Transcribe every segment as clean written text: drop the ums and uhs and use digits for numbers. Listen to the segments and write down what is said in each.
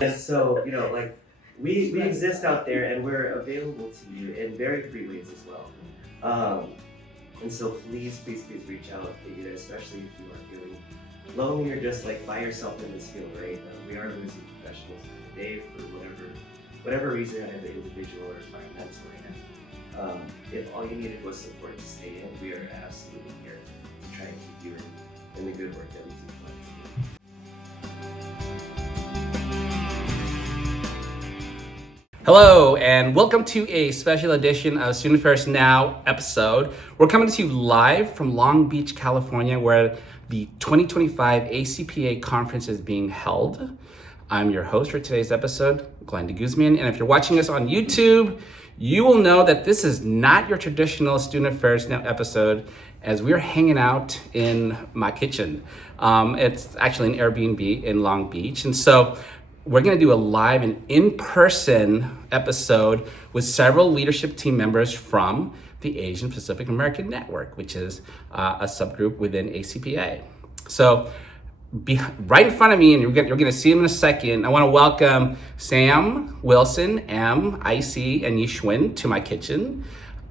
And so, we exist out there and we're available to you in very free ways as well. And so please reach out, especially if you are feeling lonely or just like by yourself in this field, right? We are losing professionals today for whatever reason, either individual or finance or if all you needed was support to stay in, we are absolutely here to try and keep you in the good work that we do. Hello, and welcome to a special edition of Student Affairs Now episode. We're coming to you live from Long Beach, California, where the 2025 ACPA Conference is being held. I'm your host for today's episode, Glenn DeGuzman, and if you're watching us on YouTube, you will know that this is not your traditional Student Affairs Now episode, as we're hanging out in my kitchen. It's actually an Airbnb in Long Beach, and so we're going to do a live and in-person episode with several leadership team members from the Asian Pacific American Network, which is a subgroup within ACPA. So right in front of me, and you're going to see him in a second, I want to welcome Sam, Wilson, M, IC, and Yi Xuen to my kitchen.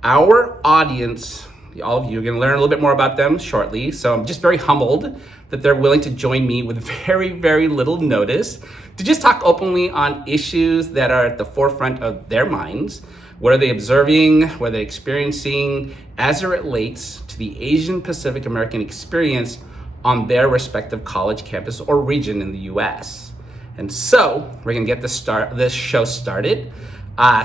Our audience, all of you are going to learn a little bit more about them shortly. So I'm just very humbled that they're willing to join me with very, very little notice to just talk openly on issues that are at the forefront of their minds. What are they observing? What are they experiencing as it relates to the Asian Pacific American experience on their respective college campus or region in the US? And so we're gonna get this show started.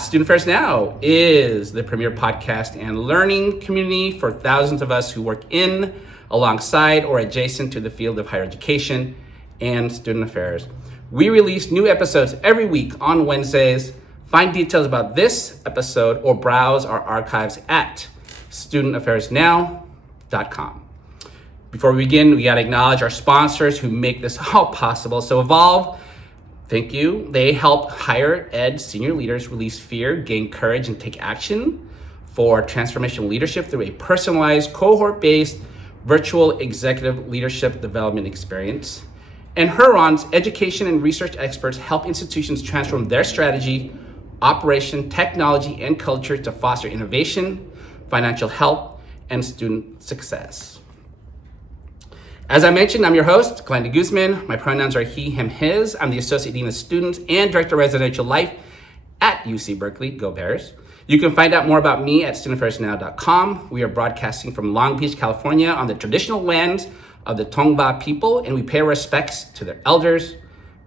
Student Affairs Now is the premier podcast and learning community for thousands of us who work in, alongside, or adjacent to the field of higher education and student affairs. We release new episodes every week on Wednesdays. Find details about this episode or browse our archives at studentaffairsnow.com. Before we begin, we gotta acknowledge our sponsors who make this all possible. So Evolve, thank you. They help higher ed senior leaders release fear, gain courage, and take action for transformational leadership through a personalized, cohort-based, virtual executive leadership development experience. And Huron's education and research experts help institutions transform their strategy, operation, technology, and culture to foster innovation, financial health, and student success. As I mentioned, I'm your host, Glenn DeGuzman. My pronouns are he, him, his. I'm the Associate Dean of Students and Director of Residential Life at UC Berkeley. Go Bears. You can find out more about me at studentaffairsnow.com. We are broadcasting from Long Beach, California on the traditional lands of the Tongva people, and we pay our respects to their elders,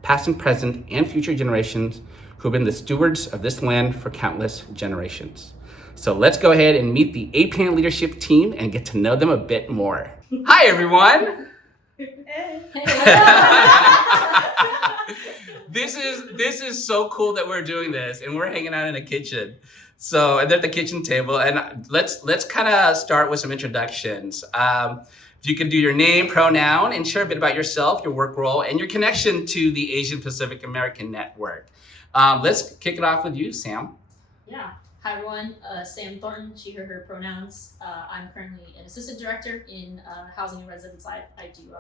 past and present, and future generations who have been the stewards of this land for countless generations. So let's go ahead and meet the APAN Leadership team and get to know them a bit more. Hi, everyone. This is so cool that we're doing this, and we're hanging out in a kitchen. So, and they're at the kitchen table, and let's kind of start with some introductions. If you could do your name, pronoun, and share a bit about yourself, your work role, and your connection to the Asian Pacific American Network. Let's kick it off with you, Sam. Yeah. Hi, everyone. Sam Thornton, she, her pronouns. I'm currently an assistant director in Housing and Residence Life. I do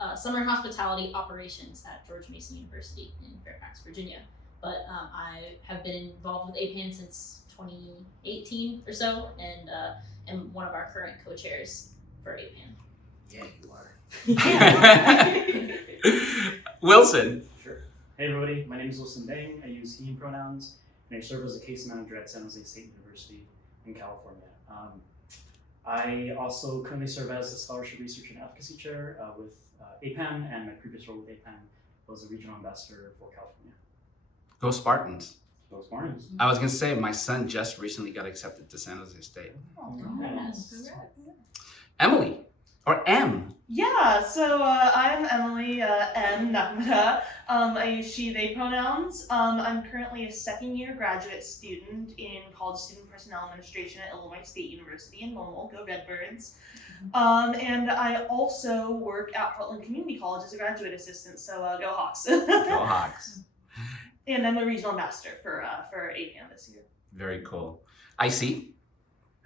our summer hospitality operations at George Mason University in Fairfax, Virginia. But I have been involved with APAN since 2018 or so, and am one of our current co-chairs for APAN. Yeah, you are. Wilson. Sure. Hey everybody, my name is Wilson Deng. I use he pronouns, and I serve as a case manager at San Jose State University in California. I also currently serve as a scholarship research and advocacy chair with APAN, and my previous role with APAN was a regional ambassador for California. Go Spartans. Go Spartans. I was gonna say my son just recently got accepted to San Jose State. Oh, Nice. congrats. Emily, or M. Yeah, so I'm Emily M. Nakamura. I use she, they pronouns. I'm currently a second year graduate student in College Student Personnel Administration at Illinois State University in Lowell. Go Redbirds. And I also work at Portland Community College as a graduate assistant, so go Hawks. Go Hawks. And I'm a regional ambassador for APAN this year. Very cool. IC.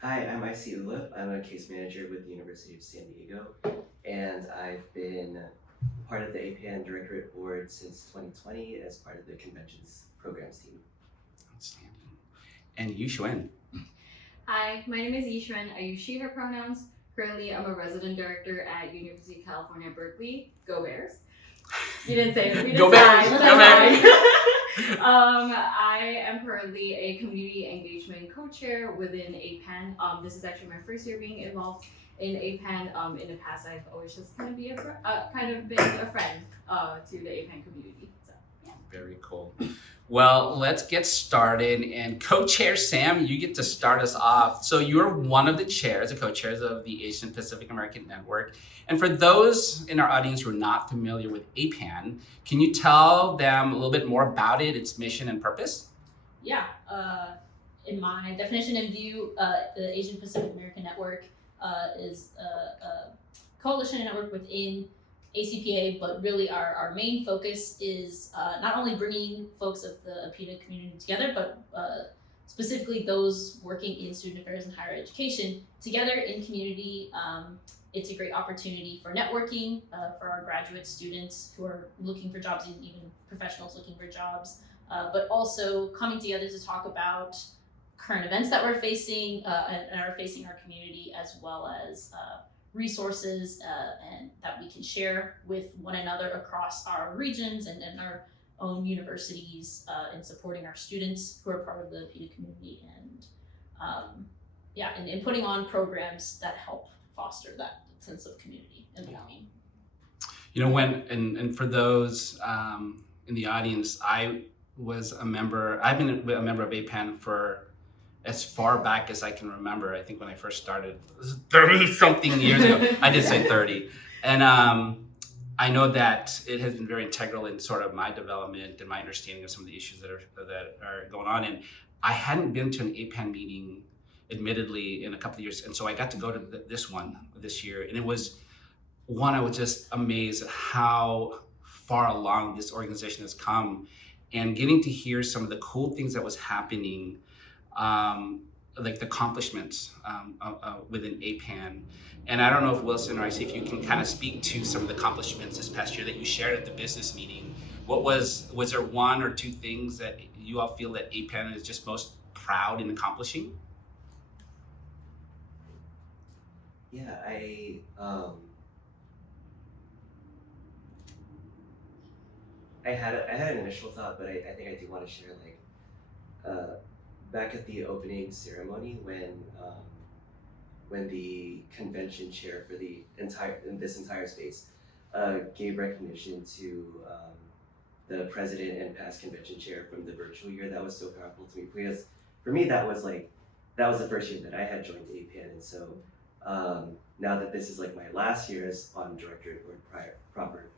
Hi, I'm IC Ulep. I'm a case manager with the University of San Diego, and I've been part of the APAN Directorate Board since 2020 as part of the conventions programs team. Outstanding. And Yi Xuen. Hi, my name is Yi Xuen. I use she, her pronouns. Currently, I'm a resident director at University of California, Berkeley. Go Bears. You didn't say it. Go Bears! Go Bears! I am currently a community engagement co-chair within APAN. This is actually my first year being involved in APAN. In the past, I've always just kind of been a friend to the APAN community. So, yeah. Very cool. Well, let's get started. And co-chair Sam, you get to start us off. So you're one of the co-chairs of the Asian Pacific American Network. And for those in our audience who are not familiar with APAN, can you tell them a little bit more about it, its mission and purpose? Yeah, in my definition and view, the Asian Pacific American Network is a coalition and network within ACPA, but really our main focus is not only bringing folks of the APIDA community together, but specifically those working in student affairs and higher education together in community. It's a great opportunity for networking for our graduate students who are looking for jobs, and even professionals looking for jobs, but also coming together to talk about current events that we're facing and are facing our community, as well as resources and that we can share with one another across our regions and our own universities in supporting our students who are part of the APIDA community, and putting on programs that help foster that sense of community and belonging. You know, and for those in the audience, I've been a member of APAN for as far back as I can remember. I think when I first started, 30-something years ago. I did say 30. And I know that it has been very integral in sort of my development and my understanding of some of the issues that are going on. And I hadn't been to an APAN meeting, admittedly, in a couple of years. And so I got to go to this one this year. And it was one, I was just amazed at how far along this organization has come, and getting to hear some of the cool things that was happening, like the accomplishments within APAN. And I don't know if Wilson or I see if you can kind of speak to some of the accomplishments this past year that you shared at the business meeting. Was there one or two things that you all feel that APAN is just most proud in accomplishing? Yeah, I had an initial thought, but I think I do want to share, like, back at the opening ceremony when the convention chair for this entire space gave recognition to the president and past convention chair from the virtual year. That was so powerful to me, because for me that was the first year that I had joined APAN, and so now that this is like my last year as on directorate board proper,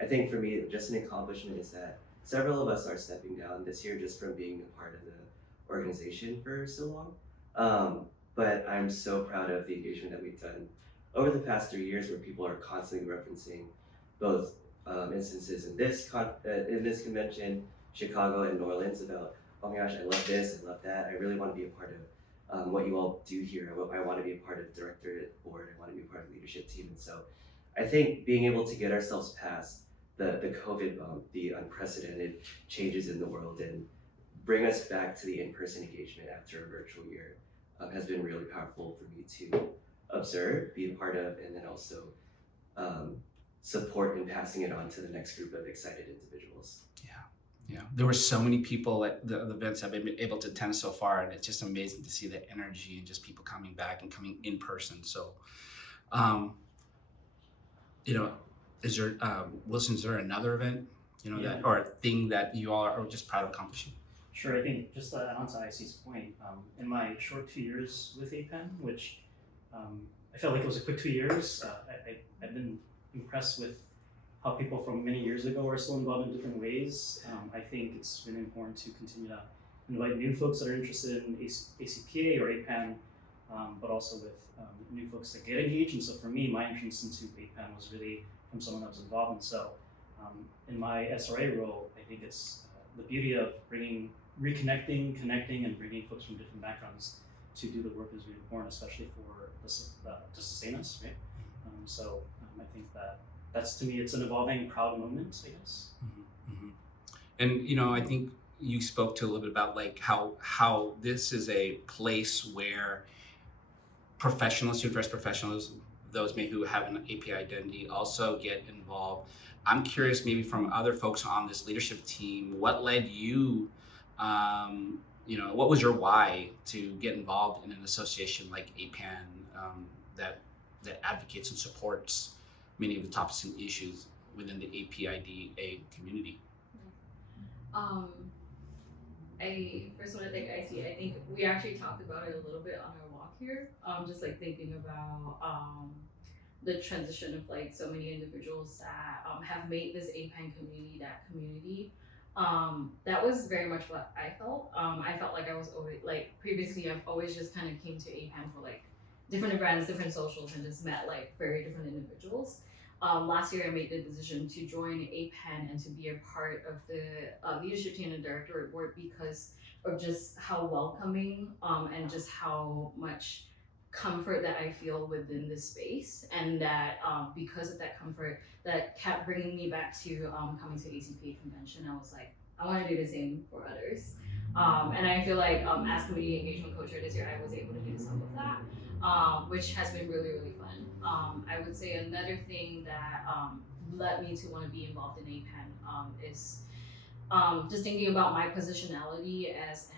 I think for me just an accomplishment is that several of us are stepping down this year just from being a part of the organization for so long. But I'm so proud of the engagement that we've done over the past 3 years, where people are constantly referencing both instances in this convention, Chicago and New Orleans, about, oh my gosh, I love this, I love that, I really want to be a part of what you all do here. I want to be a part of the directorate board, I want to be a part of the leadership team. And so I think being able to get ourselves past the COVID bump, the unprecedented changes in the world, and bring us back to the in-person engagement after a virtual year has been really powerful for me to observe, be a part of, and then also support in passing it on to the next group of excited individuals. Yeah, there were so many people at the events I've been able to attend so far, and it's just amazing to see the energy and just people coming back and coming in person. So, is there, Wilson, is there another event, that, or a thing that you all are just proud of accomplishing? Sure, I think just to add on to IC's point, in my short 2 years with APAN, which I felt like it was a quick 2 years, I've been impressed with how people from many years ago are still involved in different ways. I think it's really important to continue to invite new folks that are interested in ACPA or APAN, but also with new folks that get engaged. And so for me, my entrance into APAN was really from someone that was involved. And so in my SRA role, I think it's the beauty of reconnecting, connecting, and bringing folks from different backgrounds to do the work is really important, especially for to sustain us, right? So I think that's, to me, it's an evolving, proud moment, I guess. And I think you spoke to a little bit about like how this is a place where professionals, student affairs professionals, those maybe who have an API identity, also get involved. I'm curious, maybe from other folks on this leadership team, what led you, what was your why to get involved in an association like APAN that advocates and supports many of the topics and issues within the APIDA community? I first want to thank IC. I think we actually talked about it a little bit on our walk here. Just like thinking about the transition of like so many individuals that have made this APAN community that community. That was very much what I felt. I felt like I was always like previously I've always just kind of came to APAN for like different events, different socials, and just met like very different individuals. Last year I made the decision to join APAN and to be a part of the leadership team and directorate board because of just how welcoming and just how much comfort that I feel within this space, and that because of that comfort that kept bringing me back to coming to ACPA convention. I was like, I want to do the same for others, and I feel like as community engagement co-chair this year I was able to do some of that, which has been really, really fun. I would say another thing that led me to want to be involved in APAN is just thinking about my positionality as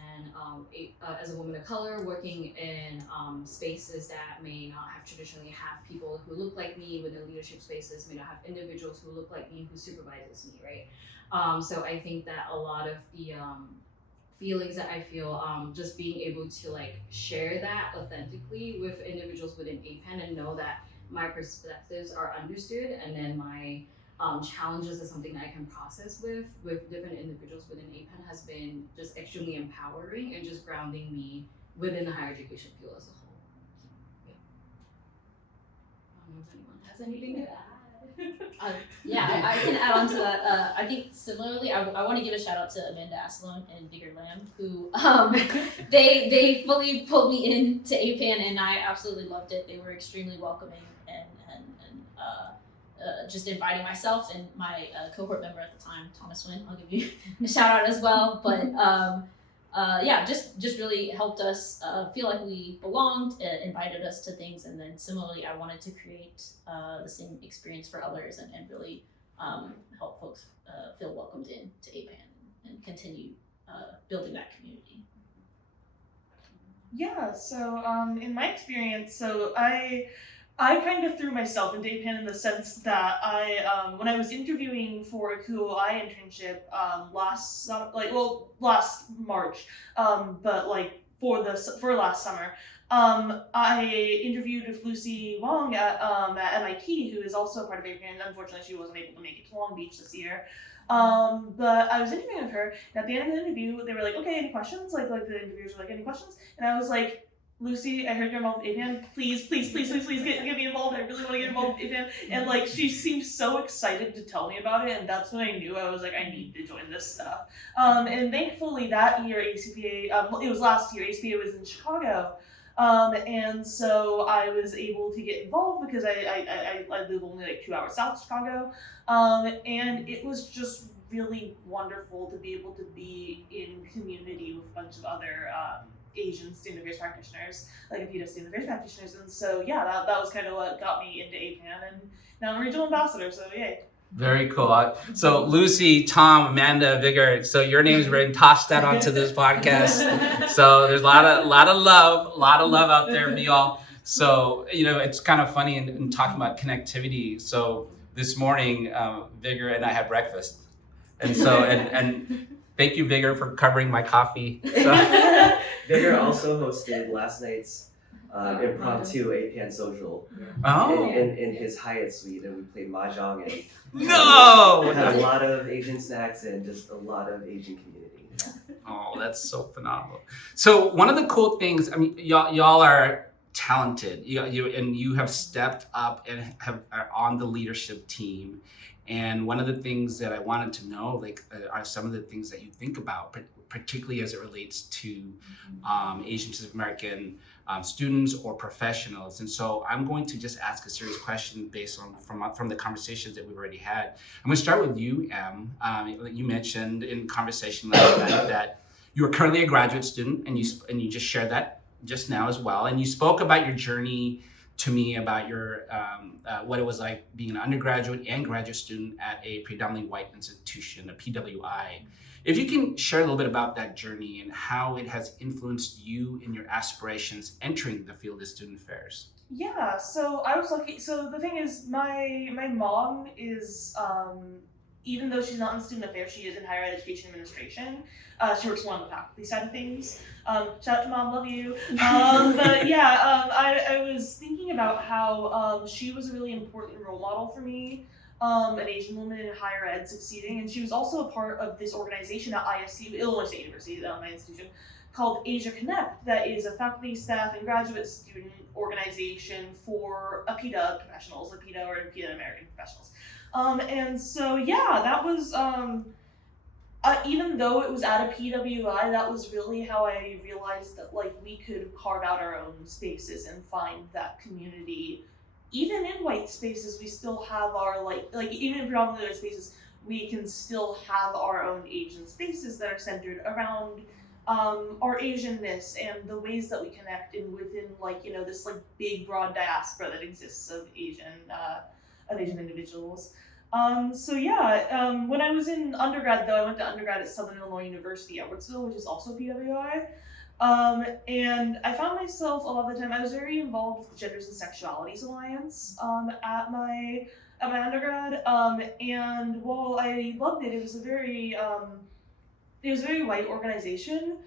as a woman of color working in spaces that may not have traditionally have people who look like me within leadership spaces, may not have individuals who look like me who supervises me, right? So I think that a lot of the feelings that I feel, just being able to like share that authentically with individuals within APAN and know that my perspectives are understood, and then my challenges is something that I can process with different individuals within APAN has been just extremely empowering and just grounding me within the higher education field as a whole. Yeah. I don't know if anyone has anything to add. I can add on to that. I think similarly, I want to give a shout out to Amanda Asselon and Vigor Lamb, who they fully pulled me into APAN, and I absolutely loved it. They were extremely welcoming and just inviting myself and my cohort member at the time, Thomas Wynn. I'll give you a shout out as well. But just really helped us feel like we belonged, invited us to things, and then similarly, I wanted to create the same experience for others and really help folks feel welcomed in to APAN and continue building that community. Yeah, so in my experience, so I kind of threw myself into APAN in the sense that when I was interviewing for a QOI internship last March, but like for last summer, I interviewed with Lucy Wong at MIT, who is also a part of APAN. Unfortunately, she wasn't able to make it to Long Beach this year. But I was interviewing with her, and at the end of the interview, they were like, "Okay, any questions?" Like the interviewers were like, "Any questions?" And I was like, "Lucy, I heard you're involved with APAN. Please get me involved. I really want to get involved with APAN." And like, she seemed so excited to tell me about it, and that's when I knew I was like, I need to join this stuff. And thankfully that year ACPA, it was last year, ACPA was in Chicago. And so I was able to get involved because I live only like 2 hours south of Chicago. And it was just really wonderful to be able to be in community with a bunch of other Asian student affairs practitioners, like APIDA student affairs practitioners. And so yeah, that was kind of what got me into APAN, and now I'm regional ambassador, so yay. Very cool. So Lucy, Tom, Amanda, Vigor, so your names been tossed out onto this podcast. So there's a lot of love out there for y'all. So, it's kind of funny in talking about connectivity. So this morning, Vigor and I had breakfast. And so, and thank you, Vigor, for covering my coffee. So. Vigor also hosted last night's impromptu APAN social Oh. in his Hyatt suite, and we played mahjong and No! had a lot of Asian snacks and just a lot of Asian community. Oh, that's so phenomenal. So one of the cool things, I mean, y'all are talented. You have stepped up and are on the leadership team. And one of the things that I wanted to know, are some of the things that you think about, particularly as it relates to Asian Pacific American students or professionals. And so I'm going to just ask a serious question based on from the conversations that we've already had. I'm going to start with you, Em. You mentioned in conversation last night that you are currently a graduate student, and you just shared that just now as well. And you spoke about your journey to me about your what it was like being an undergraduate and graduate student at a predominantly white institution, a PWI. If you can share a little bit about that journey and how it has influenced you in your aspirations entering the field of student affairs. Yeah, so I was lucky. So the thing is, my mom is, even though she's not in student affairs, she is in higher education administration. She works more on the faculty side of things. Shout out to mom, love you. But yeah, I was thinking about how she was a really important role model for me, an Asian woman in higher ed succeeding, and she was also a part of this organization at ISU, Illinois State University, my institution, called Asia Connect, that is a faculty, staff, and graduate student organization for APIDA professionals, APIDA or APIDA American professionals. And so yeah, that was, even though it was at a PWI, that was really how I realized that like we could carve out our own spaces and find that community. Even in white spaces, we still have our like even in predominantly white spaces, we can still have our own Asian spaces that are centered around our Asianness and the ways that we connect in within like, you know, this like big broad diaspora that exists of Asian individuals. So yeah, when I was in undergrad though, I went to undergrad at Southern Illinois University at Edwardsville, which is also PWI. And I found myself a lot of the time, I was very involved with the Genders and Sexualities Alliance at my undergrad. And while I loved it, it was a very white organization.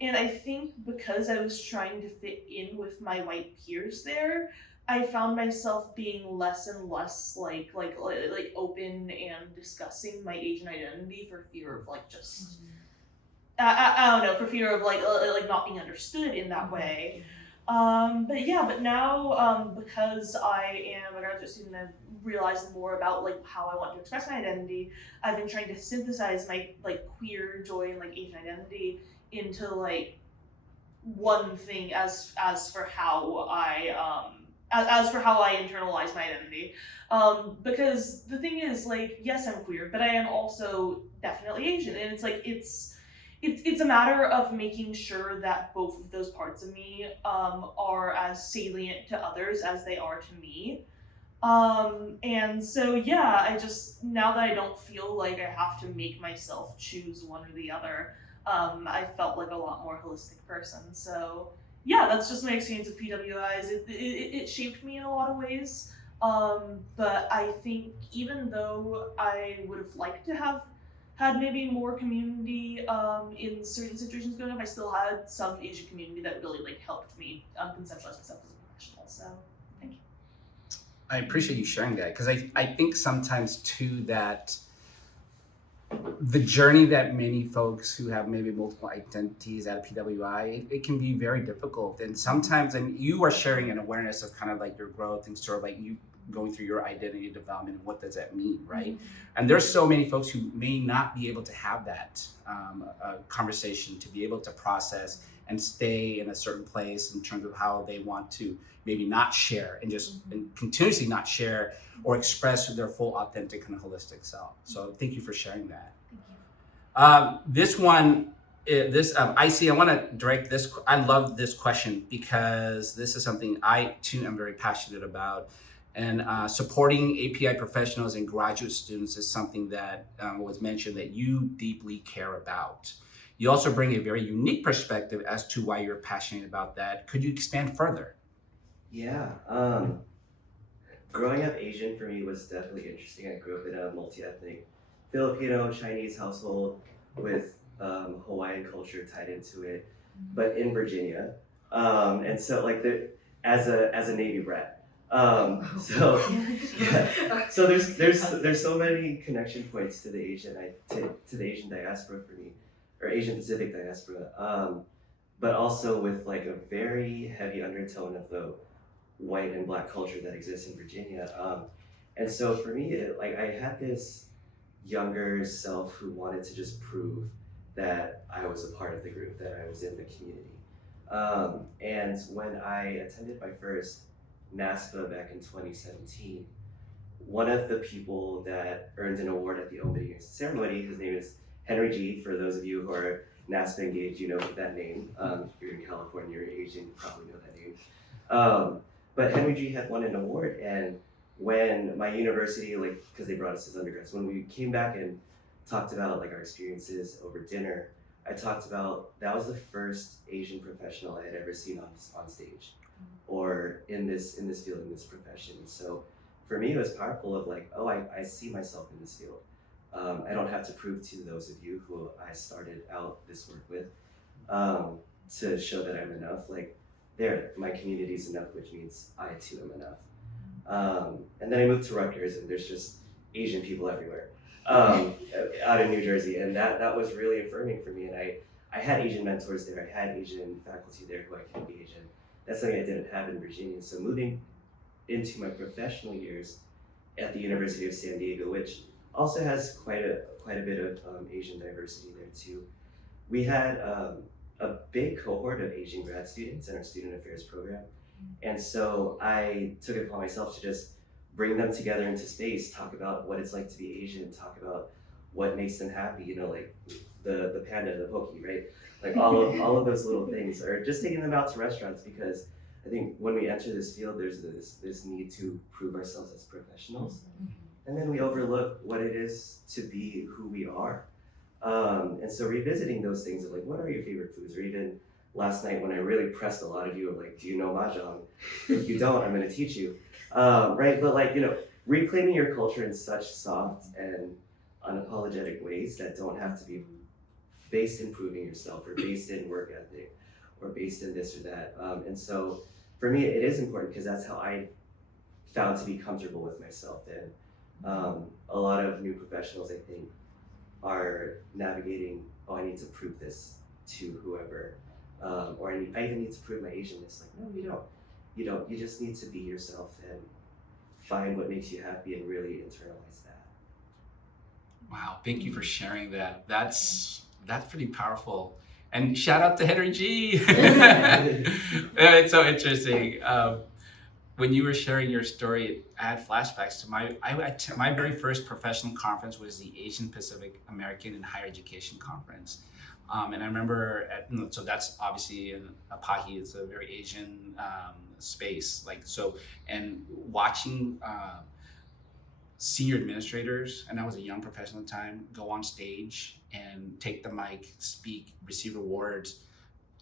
And I think because I was trying to fit in with my white peers there, I found myself being less and less like open and discussing my Asian identity for fear of like just I don't know, for fear of like not being understood in that way. But now because I am a graduate student, I've realized more about like how I want to express my identity. I've been trying to synthesize my like queer joy and like Asian identity into like one thing as for how I internalize my identity. Because the thing is like, yes, I'm queer, but I am also definitely Asian, and it's like it's a matter of making sure that both of those parts of me are as salient to others as they are to me. And so yeah, I just, now that I don't feel like I have to make myself choose one or the other, I felt like a lot more holistic person. So yeah, that's just my experience of PWIs. It shaped me in a lot of ways. But I think even though I would have liked to have had maybe more community in certain situations growing up, I still had some Asian community that really like helped me conceptualize myself as a professional. So thank you. I appreciate you sharing that, because I think sometimes too that the journey that many folks who have maybe multiple identities at a PWI, it can be very difficult. And sometimes, and you are sharing an awareness of kind of like your growth and sort of like you going through your identity development and what does that mean, right? Mm-hmm. And there's so many folks who may not be able to have that conversation, to be able to process and stay in a certain place in terms of how they want to maybe not share and just and continuously not share or express their full authentic and holistic self. So thank you for sharing that. Thank you. This one, I want to direct this. I love this question because this is something I too am very passionate about. And supporting API professionals and graduate students is something that was mentioned that you deeply care about. You also bring a very unique perspective as to why you're passionate about that. Could you expand further? Yeah. Growing up Asian for me was definitely interesting. I grew up in a multi-ethnic Filipino Chinese household with Hawaiian culture tied into it, but in Virginia. And so like as a Navy brat. So there's so many connection points to the Asian diaspora for me, or Asian Pacific diaspora, but also with like a very heavy undertone of the white and black culture that exists in Virginia. And so for me, I had this younger self who wanted to just prove that I was a part of the group, that I was in the community. And when I attended my first NASPA back in 2017, one of the people that earned an award at the opening ceremony, his name is Henry G. For those of you who are NASPA engaged, you know that name. If you're in California, you're Asian, you probably know that name. But Henry G had won an award, and when my university, like, because they brought us as undergrads, when we came back and talked about like our experiences over dinner, I talked about that was the first Asian professional I had ever seen on stage, or in this field, in this profession. So for me, it was powerful of like, oh, I see myself in this field. I don't have to prove to those of you who I started out this work with to show that I'm enough. Like, there, my community is enough, which means I too am enough. And then I moved to Rutgers, and there's just Asian people everywhere out in New Jersey, and that was really affirming for me. And I had Asian mentors there, I had Asian faculty there who I could engage in. That's something I didn't have in Virginia. So moving into my professional years at the University of San Diego, which also has quite a bit of Asian diversity there too, we had a big cohort of Asian grad students in our student affairs program. And so I took it upon myself to just bring them together into space, talk about what it's like to be Asian, talk about what makes them happy, you know, like the panda, the poke, right? Like all of those little things, or just taking them out to restaurants, because I think when we enter this field, there's this need to prove ourselves as professionals. And then we overlook what it is to be who we are. And so revisiting those things of like, what are your favorite foods? Or even last night when I really pressed a lot of you of like, do you know Mahjong? If you don't, I'm gonna teach you, right? But like, you know, reclaiming your culture in such soft and unapologetic ways that don't have to be based in proving yourself, or based in work ethic, or based in this or that. And so for me, it is important because that's how I found to be comfortable with myself. And a lot of new professionals, I think, are navigating, oh, I need to prove this to whoever, or I even need to prove my Asianness. Like, no, you don't. You don't. You just need to be yourself and find what makes you happy and really internalize that. Wow, thank you for sharing that. That's pretty powerful. And shout out to Henry G. It's so interesting. When you were sharing your story, I had flashbacks to my very first professional conference was the Asian Pacific American and Higher Education Conference. And I remember, so that's obviously in APAHI, it's a very Asian space. Like, so, and watching senior administrators, and I was a young professional at the time, go on stage and take the mic, speak, receive awards.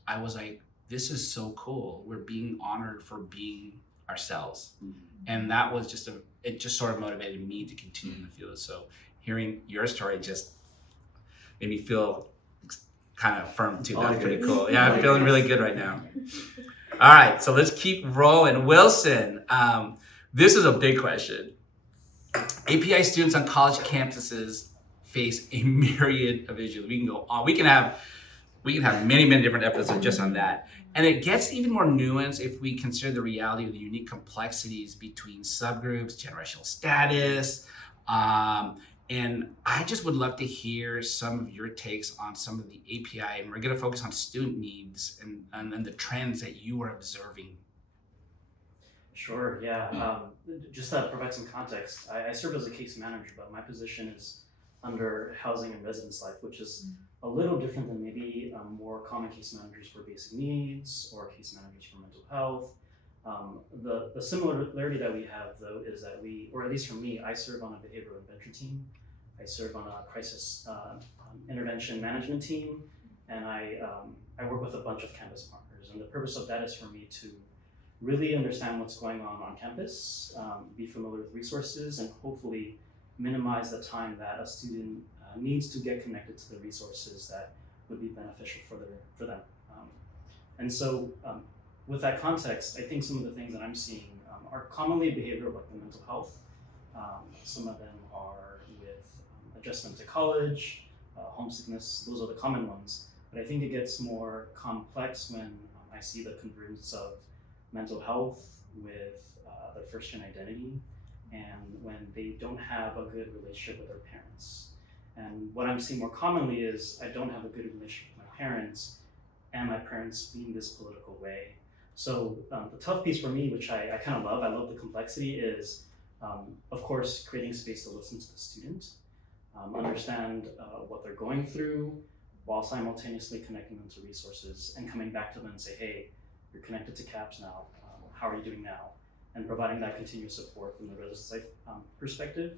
I was like, this is so cool. We're being honored for being ourselves. And that was it just sort of motivated me to continue in the field. So hearing your story just made me feel kind of firm too. That's pretty cool. Yeah, I'm feeling really good right now. All right, so let's keep rolling. Wilson, this is a big question. API students on college campuses face a myriad of issues. We can go on. We can have many different episodes just on that. And it gets even more nuanced if we consider the reality of the unique complexities between subgroups, generational status. And I just would love to hear some of your takes on some of the API, and we're going to focus on student needs and the trends that you are observing. Sure, yeah. Just to provide some context, I serve as a case manager, but my position is under housing and residence life, which is a little different than maybe more common case managers for basic needs or case managers for mental health. The similarity that we have, though, is that or at least for me, I serve on a behavioral intervention team. I serve on a crisis intervention management team, and I work with a bunch of campus partners. And the purpose of that is for me to really understand what's going on campus, be familiar with resources, and hopefully minimize the time that a student needs to get connected to the resources that would be beneficial for them. And so with that context, I think some of the things that I'm seeing are commonly behavioral, like the mental health. Some of them are with adjustment to college, homesickness, those are the common ones. But I think it gets more complex when I see the convergence of mental health with their first-gen identity, and when they don't have a good relationship with their parents. And what I'm seeing more commonly is I don't have a good relationship with my parents, and my parents being this political way. So the tough piece for me, which I kind of love, I love the complexity, is of course creating space to listen to the student, understand what they're going through, while simultaneously connecting them to resources and coming back to them and say, hey, you're connected to CAPS now, how are you doing now? And providing that continuous support from the residence life perspective.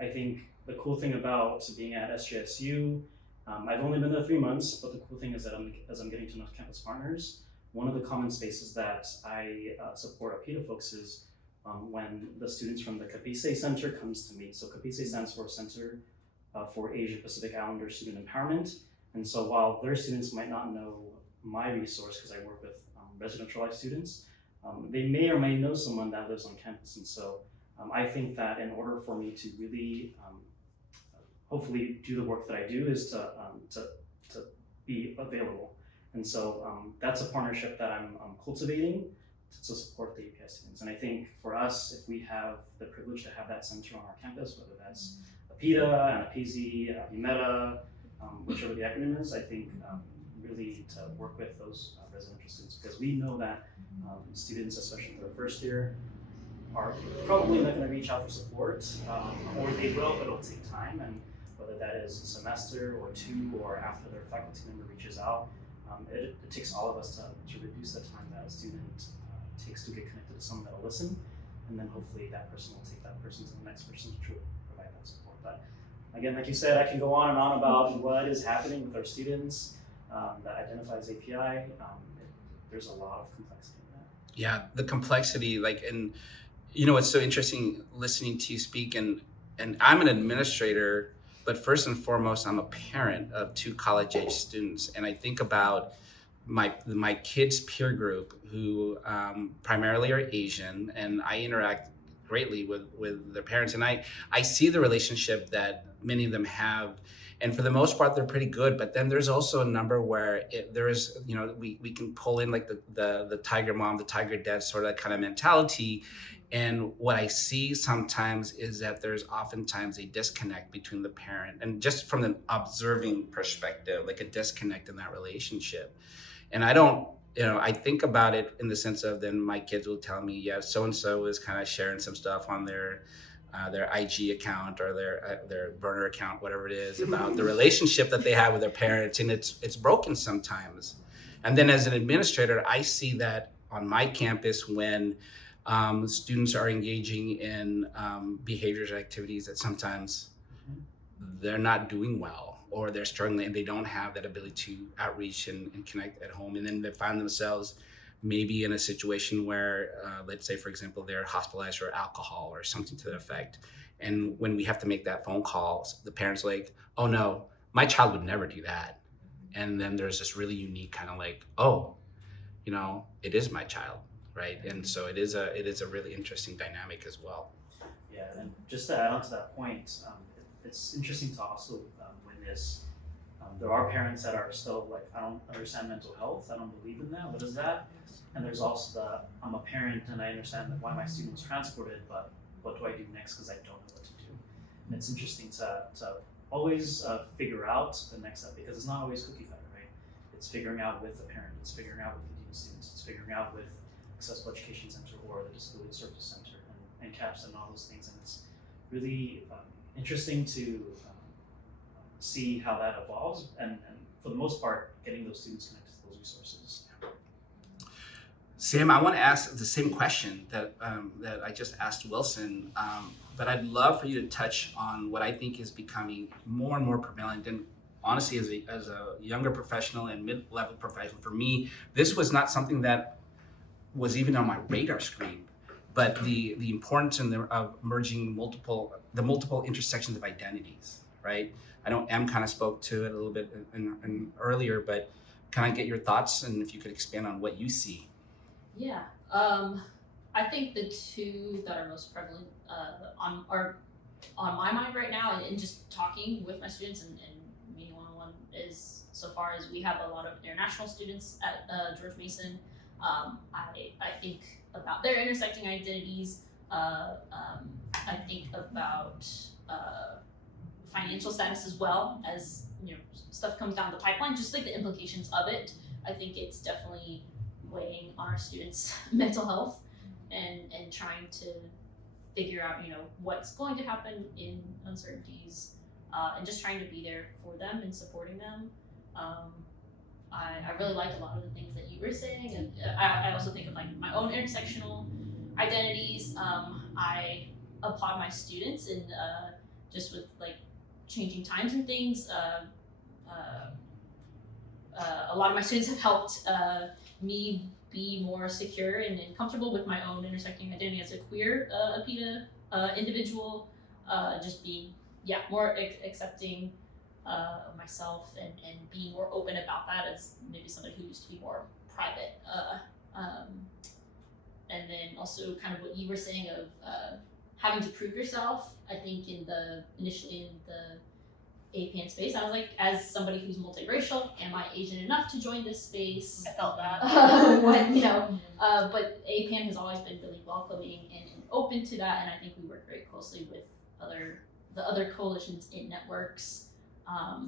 I think the cool thing about being at SJSU, I've only been there 3 months, but the cool thing is that as I'm getting to know campus partners, one of the common spaces that I support APIDA folks is when the students from the CAPICE Center comes to me. So CAPICE stands for Center for Asia Pacific Islander Student Empowerment. And so while their students might not know my resource because I work with residential life students, they may or may know someone that lives on campus. And so I think that in order for me to really hopefully do the work that I do is to be available. And so that's a partnership that I'm cultivating to support the API students. And I think for us, if we have the privilege to have that center on our campus, whether that's APIDA, ANAPISI, UMETA, whichever the acronym is, I think really to work with those residential students, because we know that students, especially in their first year, are probably not going to reach out for support, or they will, but it'll take time. And whether that is a semester or 2 or after their faculty member reaches out, it takes all of us to reduce the time that a student takes to get connected to someone that will listen, and then hopefully that person will take that person to the next person to truly provide that support. But again, like you said, I can go on and on about what is happening with our students that identifies API. There's a lot of complexity in that. Yeah, the complexity, like, and you know, it's so interesting listening to you speak, and I'm an administrator, but first and foremost, I'm a parent of 2 college-age students, and I think about my kids' peer group who primarily are Asian, and I interact greatly with their parents, and I see the relationship that many of them have, and for the most part, they're pretty good. But then there's also a number where there is, you know, we can pull in like the tiger mom, the tiger dad sort of kind of mentality. And what I see sometimes is that there's oftentimes a disconnect between the parent, and just from an observing perspective, like a disconnect in that relationship. And I don't, you know, I think about it in the sense of then my kids will tell me, yeah, so-and-so is kind of sharing some stuff on their IG account or their burner account, whatever it is, about the relationship that they have with their parents, and it's broken sometimes. And then as an administrator, I see that on my campus when students are engaging in behaviors or activities that sometimes they're not doing well, or they're struggling and they don't have that ability to outreach and connect at home. And then they find themselves maybe in a situation where, let's say, for example, they're hospitalized for alcohol or something to that effect. And when we have to make that phone call, the parents are like, oh no, my child would never do that. And then there's this really unique kind of like, oh, you know, it is my child, right? And so it is a really interesting dynamic as well. Yeah, and just to add on to that point, it's interesting to also witness. There are parents that are still like, I don't understand mental health, I don't believe in that, what is that? And there's also the, I'm a parent and I understand why my student was transported, but what do I do next because I don't know what to do? And it's interesting to always figure out the next step, because it's not always cookie cutter, right? It's figuring out with the parent, it's figuring out with the dean of students, it's figuring out with Accessible Education Center or the Disability Service Center and CAPS and all those things. And it's really interesting to see how that evolves, and for the most part, getting those students connected to those resources. Sam, I want to ask the same question that I just asked Wilson, but I'd love for you to touch on what I think is becoming more and more prevalent. And honestly, as a younger professional and mid-level professional, for me, this was not something that was even on my radar screen. But the importance of merging the multiple intersections of identities, right? I know Em kind of spoke to it a little bit in earlier, but can I get your thoughts, and if you could expand on what you see? Yeah, I think the 2 that are most prevalent on my mind right now, and just talking with my students and meeting one-on-one, is so far as we have a lot of international students at George Mason. I think about their intersecting identities. I think about financial status as well as, stuff comes down the pipeline, just like the implications of it. I think it's definitely weighing on our students' mental health and trying to figure out, what's going to happen in uncertainties, and just trying to be there for them and supporting them. I really liked a lot of the things that you were saying, and I also think of like my own intersectional identities. I applaud my students in just with like changing times and things. A lot of my students have helped me be more secure and comfortable with my own intersecting identity as a queer APIDA individual. Just being more accepting of myself and being more open about that as maybe somebody who used to be more private. And then also kind of what you were saying of having to prove yourself. I think initially in the APAN space, I was like, as somebody who's multiracial, am I Asian enough to join this space? I felt that. But APAN has always been really welcoming and open to that, and I think we work very closely with the other coalitions in networks.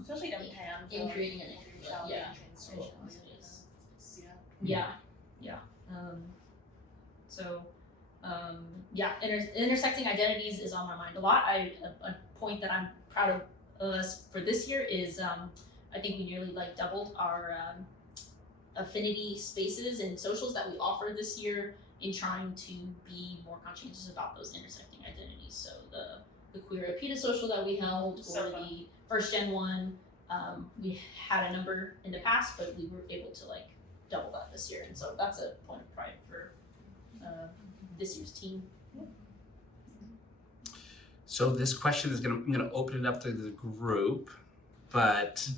Especially APAN. In creating an intersecting identities is on my mind a lot. A point that I'm proud of us for this year is I think we nearly doubled our affinity spaces and socials that we offer this year in trying to be more conscientious about those intersecting identities. So the queer APIDA social that we held, or the first gen one, we had a number in the past, but we were able to double that this year, and so that's a point of pride for this year's team. So this question is I'm gonna open it up to the group, but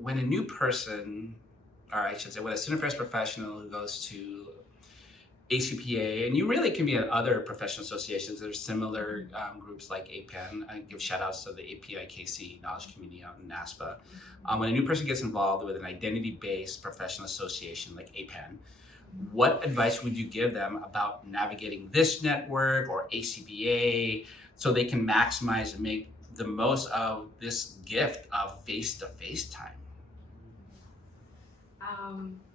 when a new person, or I should say, when a student affairs professional who goes to ACPA, and you really can be at other professional associations, there's similar groups like APAN. I give shout outs to the APIKC knowledge community out in NASPA. When a new person gets involved with an identity-based professional association like APAN, what advice would you give them about navigating this network or ACPA so they can maximize and make the most of this gift of face-to-face time?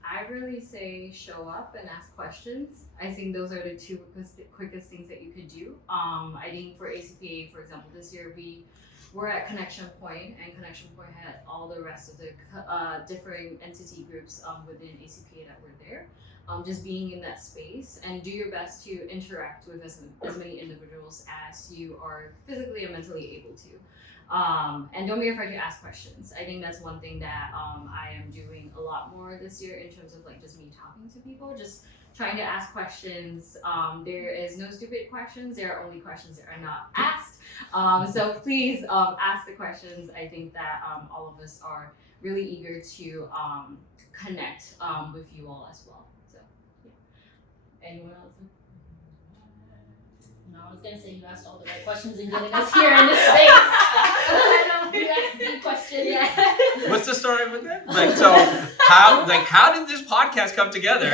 I really say show up and ask questions. I think those are the two quickest things that you could do. I think for ACPA, for example, this year we were at Connection Point, and Connection Point had all the rest of the different entity groups within ACPA that were there. Just being in that space, and do your best to interact with as many individuals as you are physically and mentally able to. And don't be afraid to ask questions. I think that's one thing that I am doing a lot more this year in terms of just me talking to people, just trying to ask questions. There is no stupid questions. There are only questions that are not asked. So please ask the questions. I think that all of us are really eager to connect with you all as well. So yeah. Anyone else? No, I was gonna say you asked all the right questions in getting us here in this space. You asked the question. Yeah. What's the story with that? How did this podcast come together?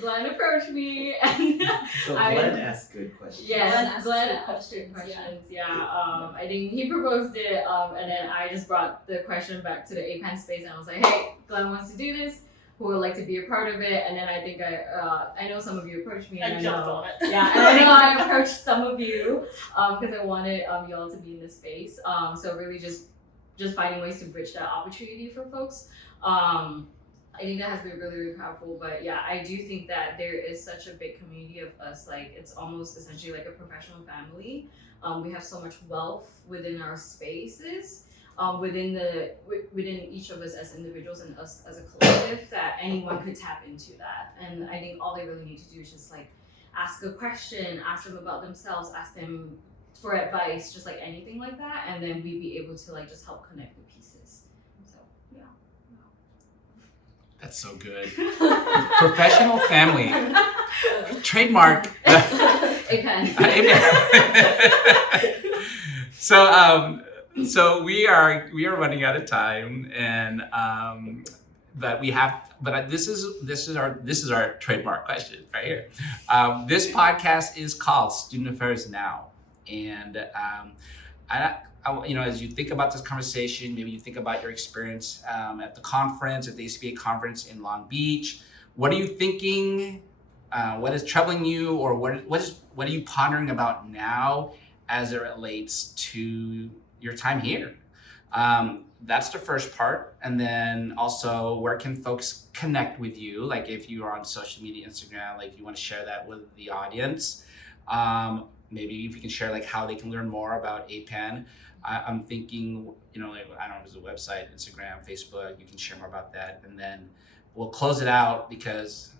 Glenn approached me, and So Glenn asked good questions. yes, Glenn asked questions, good questions. I think he proposed it, and then I just brought the question back to the APAN space, and I was like, hey, Glenn wants to do this. Who would like to be a part of it? And then I think I know some of you approached me. I jumped on it. Yeah, and I know I approached some of you because I wanted y'all to be in this space. So really just finding ways to bridge that opportunity for folks. I think that has been really, really powerful. But yeah, I do think that there is such a big community of us. It's almost essentially like a professional family. We have so much wealth within our spaces. Within each of us as individuals and us as a collective, that anyone could tap into that. And I think all they really need to do is just ask a question, ask them about themselves, ask them for advice, just anything like that, and then we'd be able to just help connect the pieces. So yeah. That's so good. Professional family. Trademark. APAN. So we are running out of time, and this is our trademark question right here. This podcast is called Student Affairs Now, and as you think about this conversation, maybe you think about your experience at the conference, at the ACPA conference in Long Beach. What are you thinking? What is troubling you, or what are you pondering about now as it relates to your time here? That's the first part. And then also, where can folks connect with you? Like if you are on social media, Instagram, like if you want to share that with the audience. Maybe if you can share like how they can learn more about APAN. I'm thinking, like, I don't know, there's a website, Instagram, Facebook, you can share more about that. And then we'll close it out because,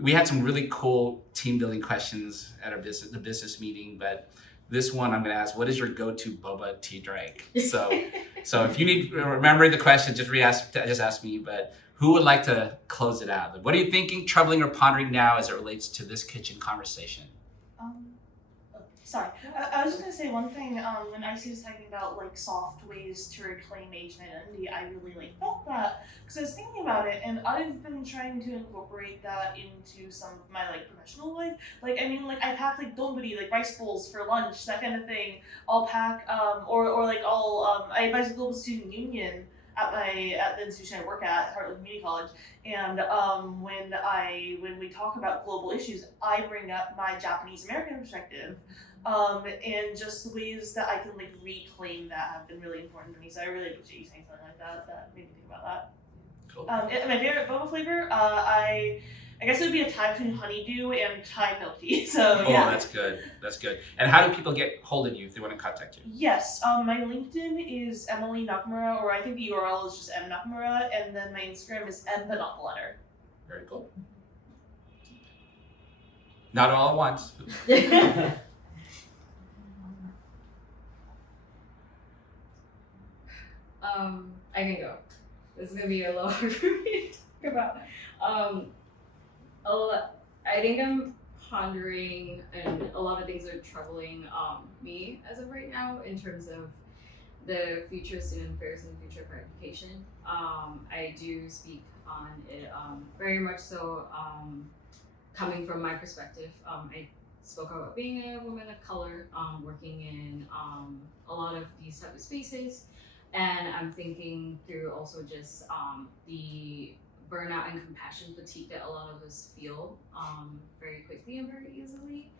we had some really cool team building questions at the business meeting, but this one I'm going to ask, what is your go-to boba tea drink? So if you need, remembering the question, just ask me, but who would like to close it out? What are you thinking, troubling, or pondering now as it relates to this kitchen conversation? Sorry, I was just gonna say one thing. When IC was talking about like soft ways to reclaim Asian identity, I really felt that because I was thinking about it, and I've been trying to incorporate that into some of my professional life. I pack donburi, rice bowls for lunch, that kind of thing. I'll pack I advise the Global Student Union at the institution I work at, Heartland Community College, and when we talk about global issues, I bring up my Japanese American perspective, and just the ways that I can reclaim that have been really important to me. So I really appreciate you saying something like that. That made me think about that. Cool. And my favorite boba flavor, I guess it would be a tie between honeydew and Thai milk tea. So Oh, yeah. that's good. That's good. And how do people get hold of you if they want to contact you? Yes, my LinkedIn is Emily Nakamura, or I think the URL is just M Nakamura, and then my Instagram is M but not the letter. Very cool. Not all at once. I can go. This is gonna be a lot for me to talk about. I think I'm pondering, and a lot of things are troubling me as of right now in terms of the future of student affairs and the future of education. I do speak on it very much so coming from my perspective. I spoke about being a woman of color, working in a lot of these type of spaces. And I'm thinking through also just the burnout and compassion fatigue that a lot of us feel very quickly and very easily.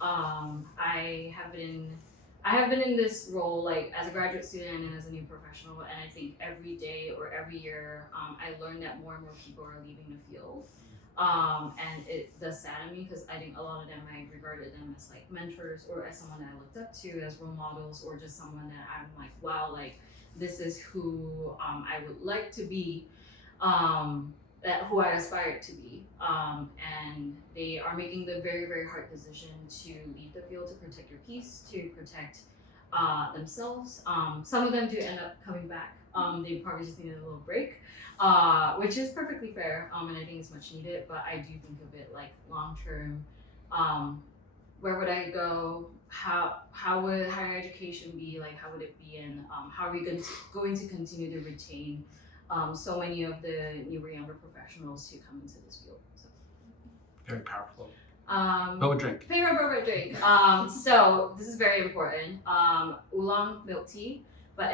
I have been in this role as a graduate student and as a new professional, and I think every day or every year I learn that more and more people are leaving the field. And it does sadden me because I think a lot of them, I regarded them as mentors or as someone that I looked up to as role models, or just someone that I'm wow, this is who I would like to be, who I aspired to be. And they are making the very, very hard decision to leave the field to protect your peace, to protect themselves. Some of them do end up coming back. They probably just needed a little break, which is perfectly fair, and I think it's much needed, but I do think of it long term. Where would I go? How would higher education be? How would it be? And how are we going to continue to retain so many of the newer, younger professionals who come into this field? So. Very powerful. Boba drink. Favorite boba drink. So this is very important. Oolong milk tea, but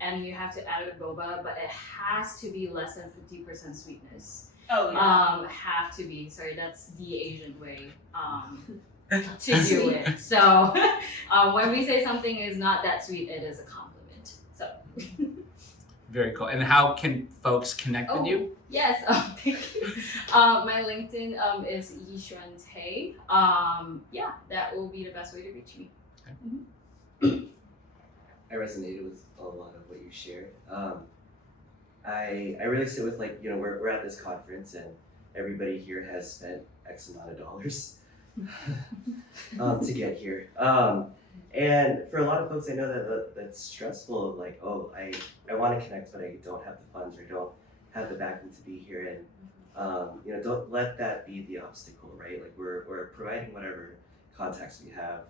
and you have to add a boba, but it has to be less than 50% sweetness. Oh yeah. Have to be. Sorry, that's the Asian way. To do it. So when we say something is not that sweet, it is a compliment. So very cool. And how can folks connect with you? Yes, thank you. My LinkedIn is Yi Xuen Tay. Yeah, that will be the best way to reach me. Okay. I resonated with a lot of what you shared. I really sit with we're at this conference and everybody here has spent X amount of dollars to get here. And for a lot of folks, I know that's stressful. I want to connect, but I don't have the funds or don't have the backing to be here. And don't let that be the obstacle, right? We're providing whatever contacts we have.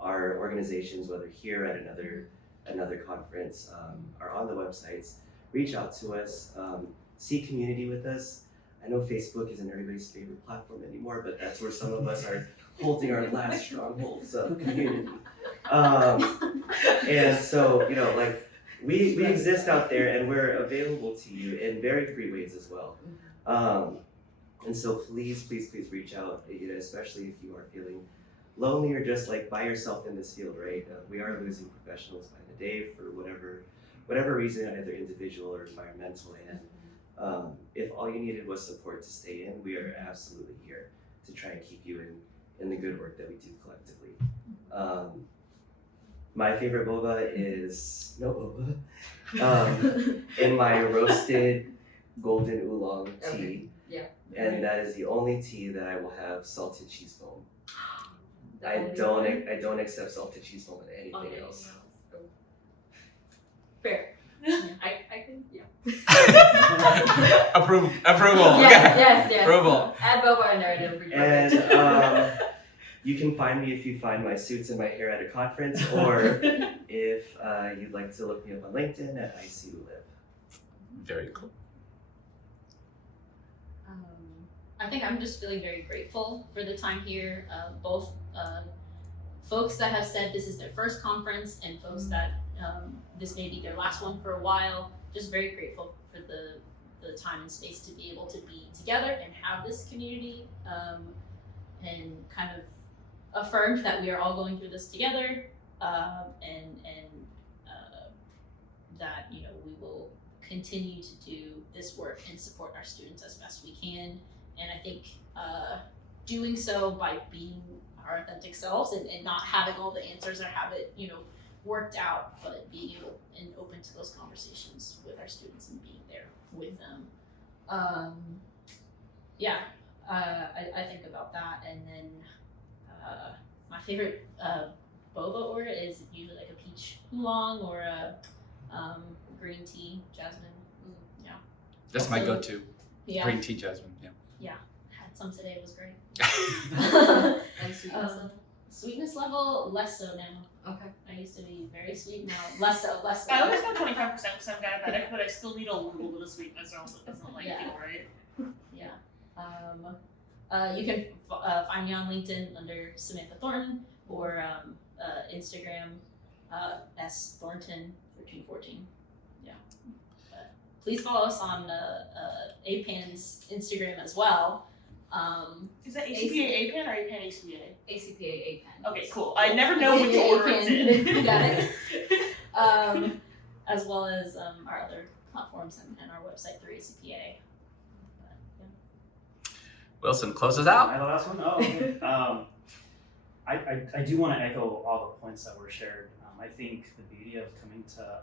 Our organizations, whether here at another conference, are on the websites. Reach out to us. Seek community with us. I know Facebook isn't everybody's favorite platform anymore, but that's where some of us are holding our last strongholds of community. And so, like we exist out there and we're available to you in very free ways as well. And so please reach out, especially if you are feeling lonely or just like by yourself in this field, right? We are losing professionals by the day for whatever reason, either individual or environmental. And if all you needed was support to stay in, we are absolutely here to try and keep you in the good work that we do collectively. My favorite boba is no boba. In my roasted golden oolong tea. Okay. Yeah. And that is the only tea that I will have salted cheese foam. I don't accept salted cheese foam with anything else. Oh. Fair. I can, yeah. Approval. Yes. Approval. Add boba in there, it'll be And perfect. you can find me if you find my suits and my hair at a conference, or if you'd like to look me up on LinkedIn at Ulep. Very cool. I think I'm just feeling very grateful for the time here. Both folks that have said this is their first conference and folks that this may be their last one for a while. Just very grateful for the time and space to be able to be together and have this community, and kind of affirmed that we are all going through this together, and that we will continue to do this work and support our students as best we can. And I think doing so by being our authentic selves and not having all the answers or have it, worked out, but being able and open to those conversations with our students and being there with them. I think about that. And then my favorite boba order is usually like a peach oolong or a green tea, jasmine. Yeah. That's my go-to. Yeah. Green tea jasmine. Yeah. Had some today, it was great. And sweetness level? Sweetness level, less so now. Okay. I used to be very sweet, now less so. I always got 25% because I'm diabetic, but I still need a little bit of sweetness or else it doesn't feel right. Yeah. You can find me on LinkedIn under Samantha Thornton or Instagram S Thornton 1314. Yeah. Please follow us on APAN's Instagram as well. Is that ACPA APAN or APAN ACPA? ACPA APAN. Okay, cool. I never know which ACPA order it's in. You got it. As well as our other platforms and our website through ACPA. Wilson, close us out. Am I the last one? Oh, okay. I do want to echo all the points that were shared. I think the beauty of coming to a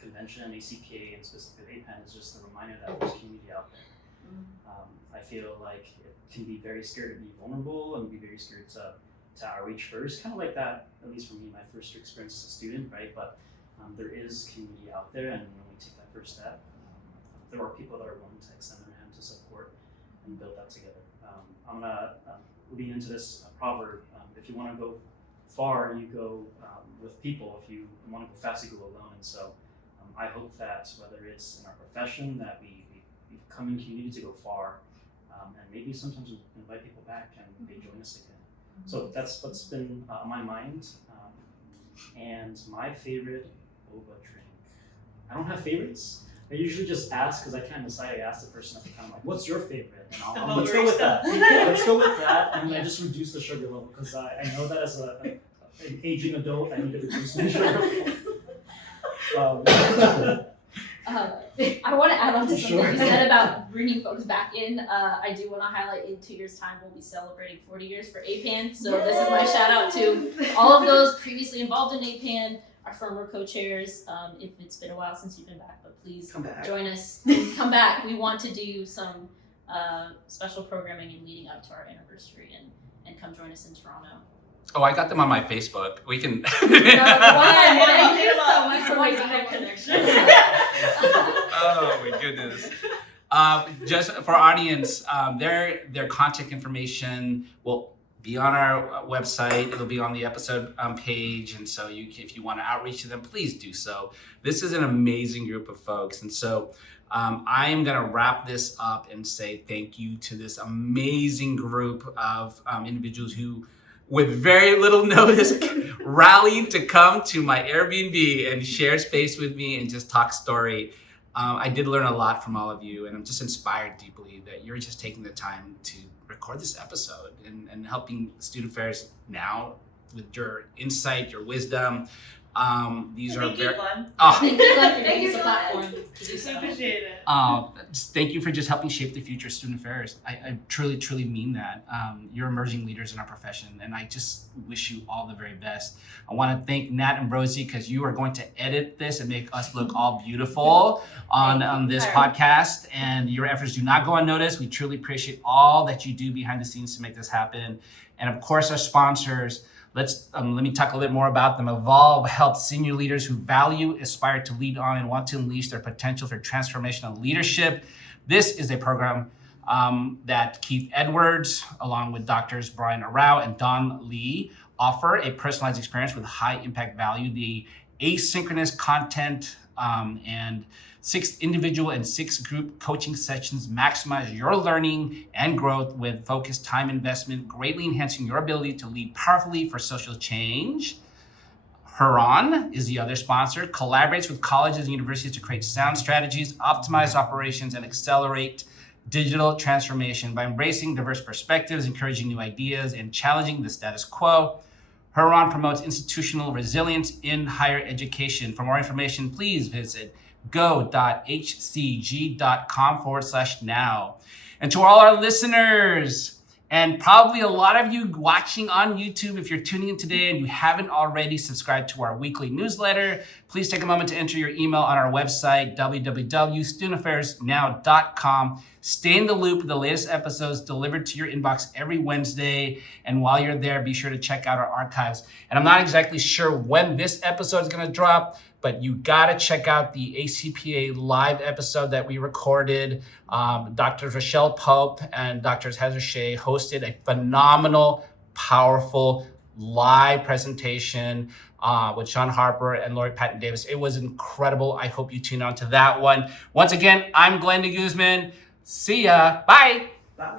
convention, ACPA, and specifically APAN, is just the reminder that there's community out there. I feel like it can be very scared to be vulnerable and be very scared to outreach first, kind of like that, at least for me, my first experience as a student, right? But there is community out there, and when we take that first step, there are people that are willing to extend their hand to support and build that together. I'm gonna lean into this proverb. If you want to go far, you go with people. If you want to go fast, you go alone. And so I hope that whether it's in our profession, that we come in community to go far, and maybe sometimes we invite people back and they join us again. So that's what's been on my mind. And my favorite boba drink. I don't have favorites. I usually just ask because I can't decide. I ask the person at the time, like, "What's your favorite?" And I'll let's go with that. Let's go with that, and I just reduce the sugar level because I know that as an aging adult, I need to reduce my sugar level. I want to add on to something Sure. you said about bringing folks back in. I do want to highlight in 2 years' time, we'll be celebrating 40 years for APAN. So this is my shout out to all of those previously involved in APAN, our former co-chairs. If it's been a while since you've been back, but please Come back. join us. Come back. We want to do some special programming and leading up to our anniversary and come join us in Toronto. Oh, I got them on my Facebook. We can. Thank you so much for making that connection. Oh my goodness. Just for our audience, their contact information will be on our website. It'll be on the episode page. And so if you want to outreach to them, please do so. This is an amazing group of folks. And so I am going to wrap this up and say thank you to this amazing group of individuals who, with very little notice, rallied to come to my Airbnb and share space with me and just talk story. I did learn a lot from all of you, and I'm just inspired deeply that you're just taking the time to record this episode and helping Student Affairs now with your insight, your wisdom. These are Thank you, very. Glenn. Thank you, Glenn, for Thank giving you us a so platform to do I so. appreciate it. Just thank you for just helping shape the future of student affairs. I truly, truly mean that. You're emerging leaders in our profession, and I just wish you all the very best. I want to thank Nat and Rosie because you are going to edit this and make us look all beautiful on this podcast, and your efforts do not go unnoticed. We truly appreciate all that you do behind the scenes to make this happen. And of course, our sponsors. Let me talk a little bit more about them. Evolve helps senior leaders who value, aspire to lead on, and want to unleash their potential for transformational leadership. This is a program that Keith Edwards, along with Doctors Brian Arau and Don Lee, offer a personalized experience with high impact value. The asynchronous content and 6 individual and 6 group coaching sessions maximize your learning and growth with focused time investment, greatly enhancing your ability to lead powerfully for social change. Huron is the other sponsor, collaborates with colleges and universities to create sound strategies, optimize operations, and accelerate digital transformation by embracing diverse perspectives, encouraging new ideas, and challenging the status quo. Huron promotes institutional resilience in higher education. For more information, please visit go.hcg.com/now. And to all our listeners, and probably a lot of you watching on YouTube, if you're tuning in today and you haven't already subscribed to our weekly newsletter, please take a moment to enter your email on our website, www.studentaffairsnow.com. Stay in the loop with the latest episodes delivered to your inbox every Wednesday. And while you're there, be sure to check out our archives. And I'm not exactly sure when this episode is going to drop, but you got to check out the ACPA live episode that we recorded. Dr. Rochelle Pope and Dr. Heather Shea hosted a phenomenal, powerful live presentation with Sean Harper and Lori Patton Davis. It was incredible. I hope you tune on to that one. Once again, I'm Glenn DeGuzman. See ya. Bye. Bye.